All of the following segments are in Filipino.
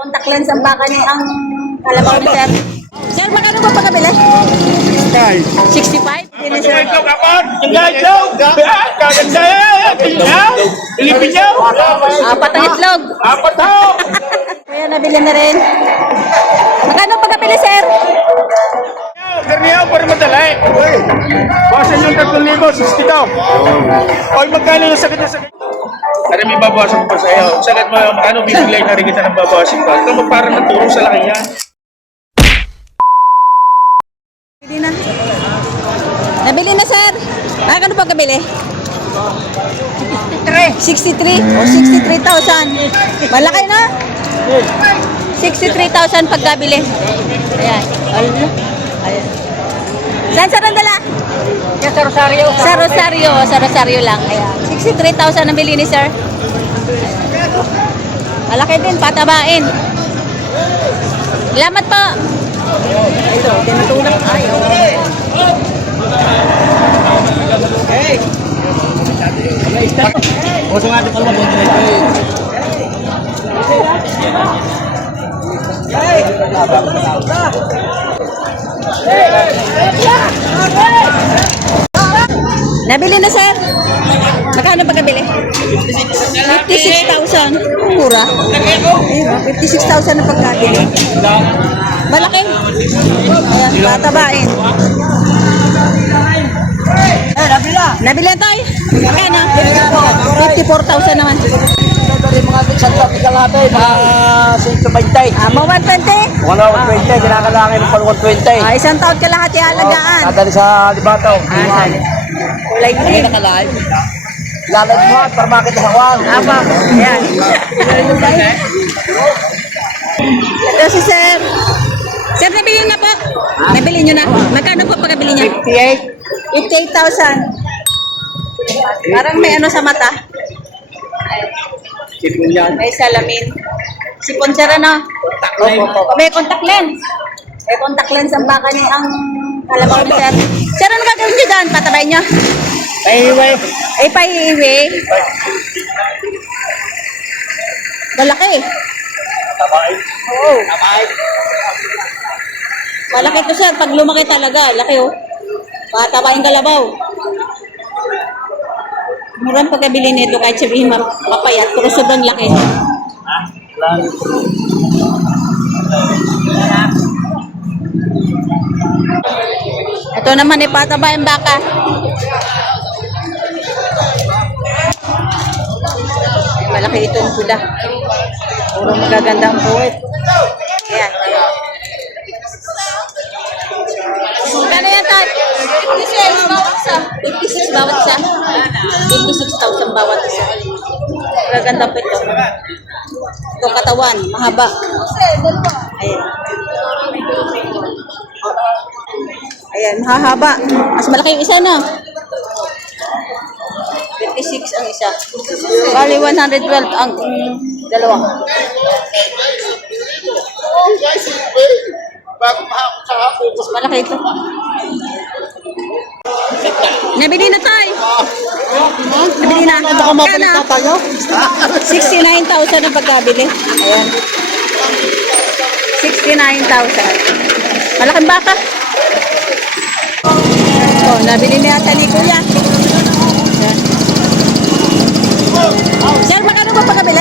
Contact lens ang baka ni ang kalabaw ni sir. Sir, magkano ba pagkabili? 65? Hindi sir. Apat ang itlog. Kaya nabili na rin. Magkano pagkabili sir? Karniyaw para madalay. Bawasan yung 3,000, 60 daw. Oy, magkano yung sakit na sakit? Ano may babawasan ko pa sa'yo? Sakit mo, ano bibigay na rin kita ng babawasan pa? Ito parang naturo sa laki yan. Nabili na. Nabili na sir. Magkano pagkabili? 63. O 63,000. Malaki na. 63,000 pagkabili. Ayan. Ayan. Saan sa Randala? Sa Rosario. Sa Rosario. Sa Rosario lang. Ayan. 63,000 ang bili ni sir. Malaki din. Patabain. Salamat po. Ito. Tinutulak. Ayaw. Usong ating kalma po dito. Nabili na sir. Magkano pagkabili? 56,000. Mura. 56,000 na pagkabili. Malaki. Ayan, patabain. Nabili na tayo. Magkano? 54,000 naman. Mga sandok kalate, mga 120. Mga 120? 120, kinakalangin ng 120. Isang taon ka lahat ihalagaan. Nadali sa Libataw. Kulay green. Nakalain. Lalad mo at para makita sa kwan. Apa? Ayan. Ito si sir. Sir, nabili na po. Nabili nyo na. Magkano po pagkabili niya? 58,000. Parang may ano sa mata. Sipon yan. May salamin. Sipon sir ano? May contact lens. May contact lens ang baka ni ang kalabaw ni sir. Sir, ano gagawin nyo dyan? Patabay nyo? Anyway. Ay, pa-iwi. Malaki. Tabay. Oo. Tabay. Malaki to sir. Pag lumaki talaga, laki oh. Patabain kalabaw. Murang pagkabili nito kahit sabihin mapayat, pero sobrang laki. Ito naman ipataba yung baka. Malaki itong pula. Puro magagandang buwit. Ayan. Kano yan, Tat? 56 bawat isa. 56 bawat isa. 56,000 bawat isa. Magagandang pito. Ito katawan, mahaba. Ayan. Ayan, mahaba. Mas malaki yung isa, no? 56 ang isa. Bali, 112 ang dalawa. Mas malaki ito. Nabili na tayo. Nabili na. Baka mabalik na tayo. 69,000 ang pagkabili. Ayan. 69,000. Malaking baka. Oh, nabili na yata ni Kuya. Ayan. Sir, magkano ba pagkabili?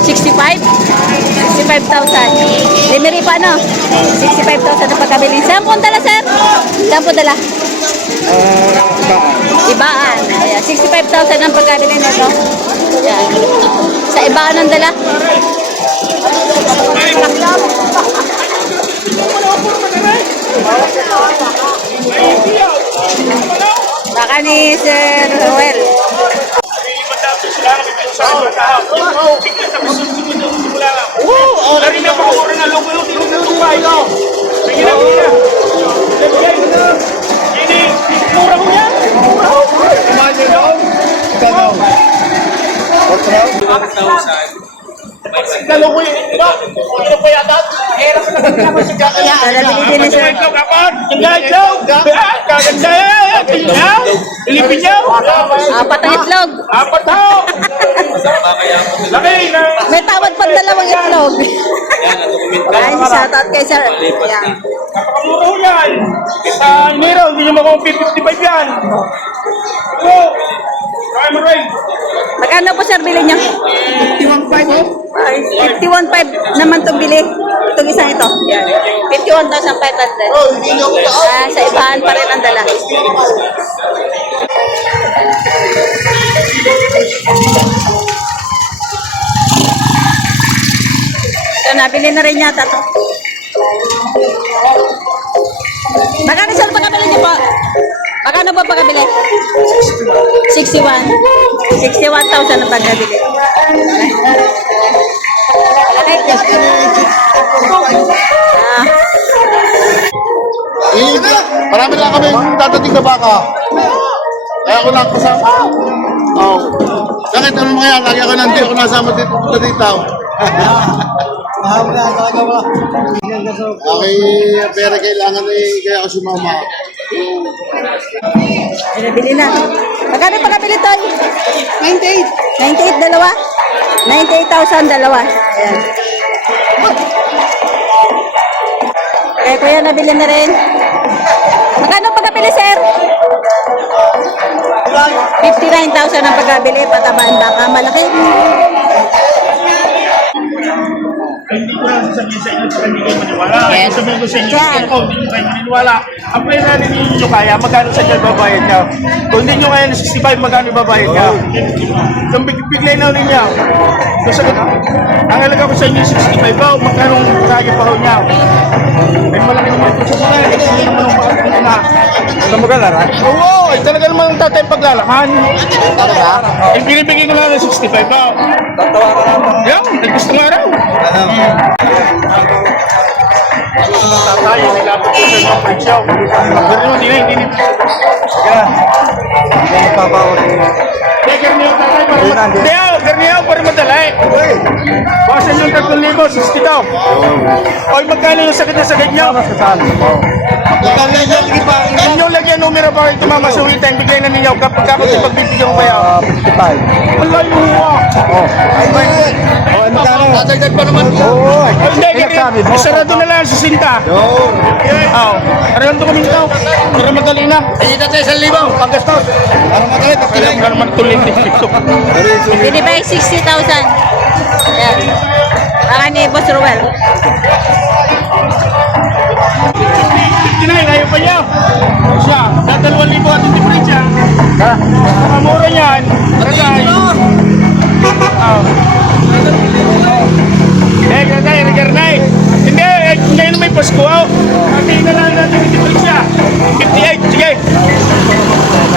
65? 65,000. Limeri pa, no? 65,000 ang pagkabili. Saan po dala, sir? Saan po dala? Ibaan. Ayan, 65,000 ang pagkabili nito. Ayan. Sa Ibaan ang dala. Baka ni Sir Roel. Dari na pag-uura na logo yung tinutupay ko. Sige na, ini, mura mo yan. Kumain nyo daw? Ganaw. What's now? 1,000. Lalo ko yun, ano pa yata? Hirap na ako sa kakaya. Nabili din ni sir. Itlog kapon! Itlog! Kaganda! Itlog! Ilipinyaw! Apat ang itlog. Apat ho! Laki na! May tawad pang dalawang itlog. Ay, shoutout kay sir. Yan. Napakamura ho yan! Sa Inero, hindi nyo makuha 55 yan! Go! Try mo rin! Magkano po sir bili niya? 51.5 ho? 51.5 naman itong bili. Itong isang ito. 51,500. Sa ibahan pa rin ang dala. So, nabili na rin yata ito. Magkano sir pagkabili niyo po? Magkano po pagkabili? 61. 61,000 ang pagkabili. Ah, Marami lang kami dadating na baka. Kaya ako lang kasama. Oo. Bakit ano mga yan? Lagi ako nandito, ako nasama dito. Okay, pero kailangan kaya ako sumama. Binabili na. Magkano pa nabili to? 98. 98 dalawa? 98,000 dalawa. Ayan. Okay, kuya, nabili na rin. Magkano pagkabili, sir? 59,000 ang pagkabili. Patabaan baka malaki. Hindi ko lang sasabihin sa inyo sa hindi kayo maniwala. Yes. Sabihin ko sa inyo, Yan. ikaw, hindi kayo maniwala. Ang pwede na rin ninyo kaya, magkano sa dyan babayad niya? Kung hindi nyo kaya ng 65, magkano babayad niya? Kung biglay na ninyo. So, sagot, ang halaga ko sa inyo 65 ba, magkano kaya pa ho niya? Ay malaki naman ito sa mga, hindi naman ang makakita na. Alam mo ka, Lara? Oo, talaga naman ang tatay paglalakan. Talaga? Eh, binibigay ko lang ng 65 ba? Tatawa ka naman. Yan, naggusto nga raw. Tayo, nilapit ko sa inyo ang show. Pero hindi na, hindi na. Garniyaw, para madalay. Bawasan yung 3,000, 60 daw. Oy, magkano yung sakit na sakit niyo? Inyo lagyan numero para ito mamasuhin tayo. Bigay na ninyo kapag pagbibigyan ko kayo. 55. Wala yung huwa. Tatagdag pa naman ko. Hindi, sarado na lang sa sinta. Oo. Arayan to kami ito. Para madali na. Kita tayo sa libaw. Paggastos. Para madali, Kailan ka naman tuloy dito. Binibay 60,000. Ayan. Baka ni Boss Ruel. 59, ayaw pa niya. Siya, sa 2,000 at yung diferensya. Makamura niyan. Ragay. Garnay. Hindi, ngayon may Pasko. Hatiin na lang natin yung diferensya. 58, sige.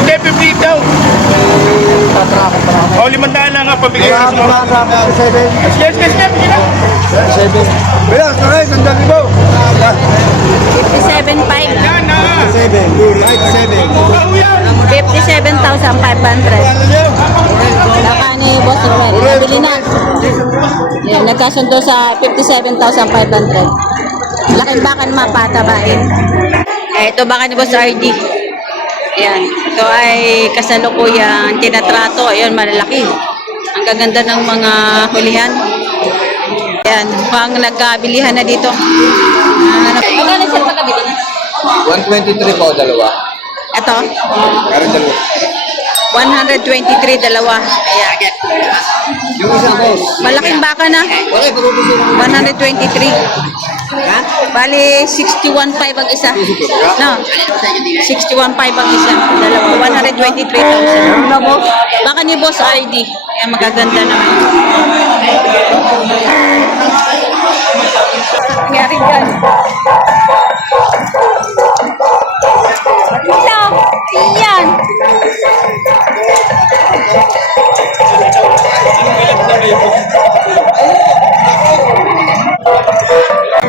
Hindi, 58 daw. O, 500 na nga, pabigay ko sa mga. Sige, bigyan na. 57,500. Yan na. 57,500. Baka ni Boss Ruel. Nabili na. Ayan, nagkasundo sa 57,500. Laking bakan mapatabain. Ito baka ni Boss RD. Ayan. Ito ay kasalukuyang tinatrato. Ayan, malalaki. Ang gaganda ng mga hulihan. Ayan, mukhang nagkabilihan na dito. Magkano siya pagkabili niya? 123 po, dalawa. Ito, Meron dalawa. 123 dalawa. Ayan. Yung isang boss. Malaking baka na. Okay, pag-ubusin mo. 123. Bali, 61.5 ang isa. No? 61.5 ang isa. Dalawa. 123,000. Baka ni Boss RD. Kaya magaganda naman. Nangyari dyan. Hello! Iyan!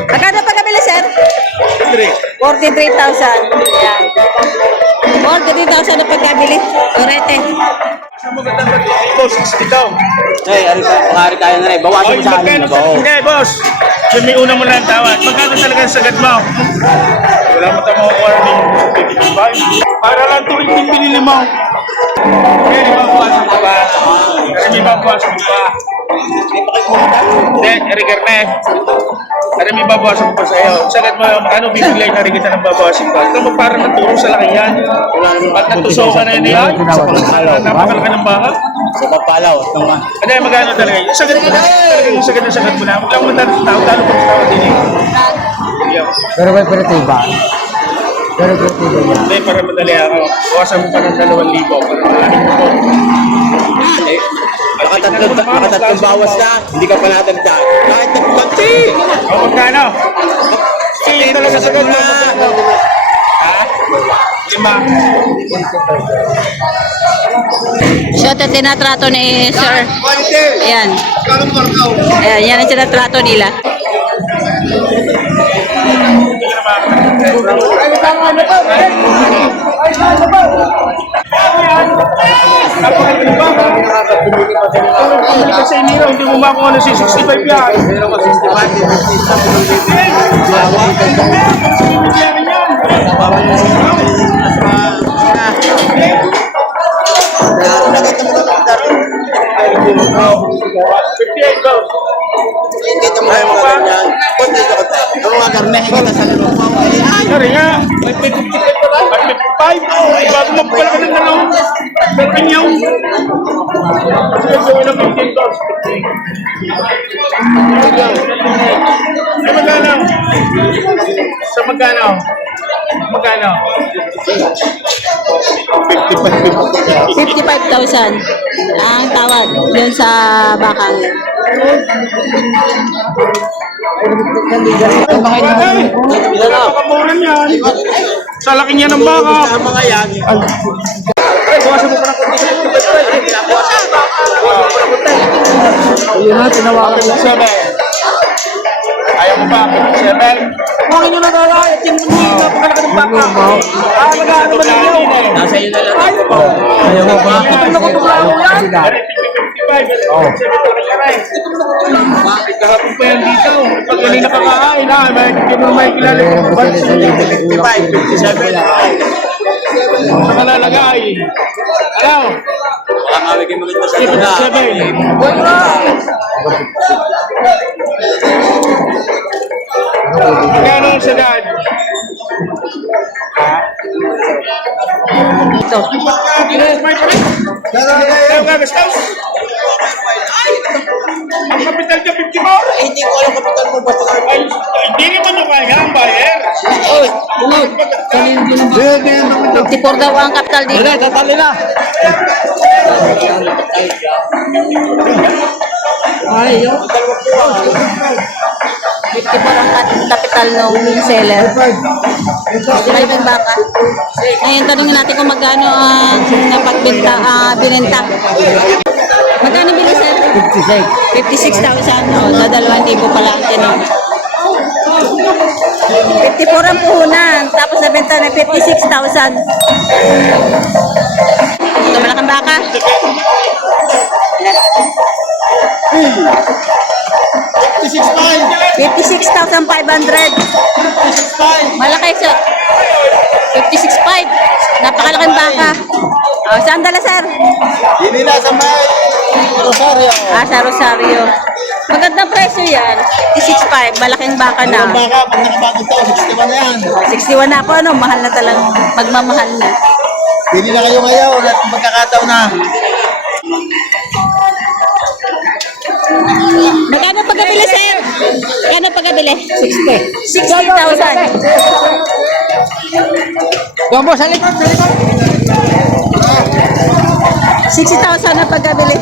Magkano pagkabili, sir? 43,000. Yan. 43,000 na pagkabili. Orete. Sa magandang ito, 60 daw. Ay, ari kaya na rin. Bawasan mo sa amin na ba? Hindi, boss. Yung may una mo lang tawad. Magkano talaga ang sagad mo? Wala mo tamo ko warning. Para lang tuwing din binili mo. Kaya may babawasan mo ba? Kasi may babawasan mo ba? Hindi, Eric Ernest. Kasi may babawasan mo pa sa'yo. Sagad mo, ano bibigay na rin kita ng babawasan pa? Ito mo parang naturo sa laki yan. At natusokan na yun yan. Napakalaki ng baka. Sa Papalaw. Ano yung magkano talaga? Yung sagad mo na. Talagang yung sagad mo na. Huwag lang mo talo pa tao din eh. Pero may pertiba. Pero pertiba niya. Hindi, para madali ako. Bawasan mo pa ng 2,000 para malaking mo ko. Nakatatlong bawas na. Hindi ka pa natin dyan. Kahit na konti. O, magkano? Sige talaga sagad mo. Ha? 5. So, ito tinatrato ni Sir. Ayan. Ayan, yan ang tinatrato nila. Kasi hindi mo makuha na si 65 yan. Dito mo kayo mga ganyan. Kunti ka ba? Ang mga garnehe kita sa lulupaw. Sorry nga. May 55 pa ba? 55? Bago mo pala ka ng dalawang. Pero kanyaw. Sige, gawin ng 15 dollars. Sa magkano? Sa magkano? Magkano? 55,000 ang tawad yun sa bakang. Kapakamuran yan. Sa laki niya ng baka. Tama nga yan. Ay, bawasan mo pa ng konti. Ayun na, tinawagan ko. 7. Ayaw mo ba? 7. Huwag nyo na lalaki. Napakalaki ng baka. Magkano ba ninyo? Nasa iyo na lang. Ayaw mo ba? Ano ko tumulaw yan? Bakit kahapon pa yan dito? Pag wala nakakain ha, hindi mo may kilala yung bansi. 55, 57. Nakalalagay. Ano? Baka mawigin mo kita sa 57. Magkano ang sagad? Ito. May pa rin? Ayaw gagastos? Ang kapital ka 54? Hindi ko alam kapital mo basta ka. Ay, hindi naman mo kaya ang buyer. Oy, tunod. 54 daw ang kapital dito. Dali, tatali na. Ay, yun. 54 ang kapital ng seller. May baka. Ngayon, tanongin natin kung magkano ang napagbenta, binenta. Magkano bili, sir? 56,000. O, sa 2,000 pala ang tinig. 54 ang puhunan. Tapos nabenta na 56,000. Ito, malakang baka. 56,500. Malaki siya. 56,500. Napakalaking baka. Oh, saan dala, sir? Hindi na sa may Rosario. Ah, sa Rosario. Magandang presyo yan. 56,500. Malaking baka na. Ang baka, pag nakabago to, 61 na yan. 61 na ako, ano? Mahal na talagang magmamahal na. Hindi na kayo ngayon at magkakataon na. Magkano pagkabili, sir? Magkano pagkabili? 60,000. Gombo, sa likod, sa likod. 60,000 na pagkabili.